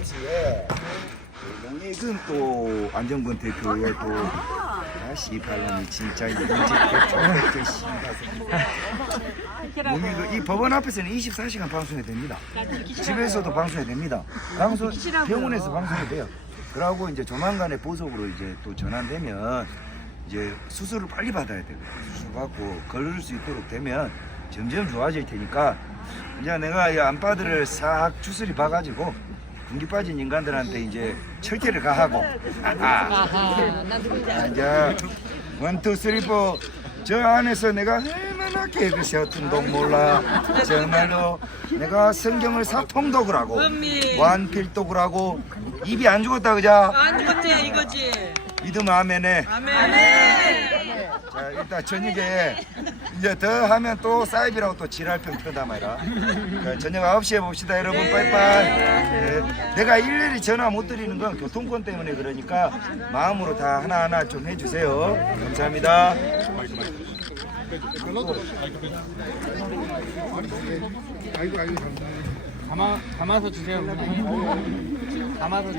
당시에 그 용익은 또 안전권태 교회 또 다시 발람이 진짜 인지 개척 용익은 이 법원 앞에서는 24시간 방송이 됩니다. 집에서도 방송이 됩니다. 방송 병원에서 방송이 돼요. 그러고 이제 조만간에 보석으로 이제 또 전환되면 이제 수술을 빨리 받아야 되고 수술 받고 걸을 수 있도록 되면 점점 좋아질 테니까 이제 내가 이 안바들을 싹 주스리 봐가지고 군기 빠진 인간들한테 이제 철퇴를 가하고. 아하. 자, 이제 원투 쓰리 포저 안에서 내가 얼마나 개그셔튼도 몰라. 정말로 내가 성경을 사통독을 하고 완필독을 하고 입이 안 죽었다 그자 안 죽었지 이거지. 믿음 아멘에. 아멘. 자 일단 저녁에 이제 더 하면 또 사이비라고 또 지랄평 펴다 말이라. 자, 저녁 9시에 봅시다 여러분. 빠이빠이. 예. 내가 일일이 전화 못 드리는 건 교통권 때문에 그러니까 마음으로 다 하나하나 좀 해주세요. 감사합니다 담아 담아서 주세요. 담아서.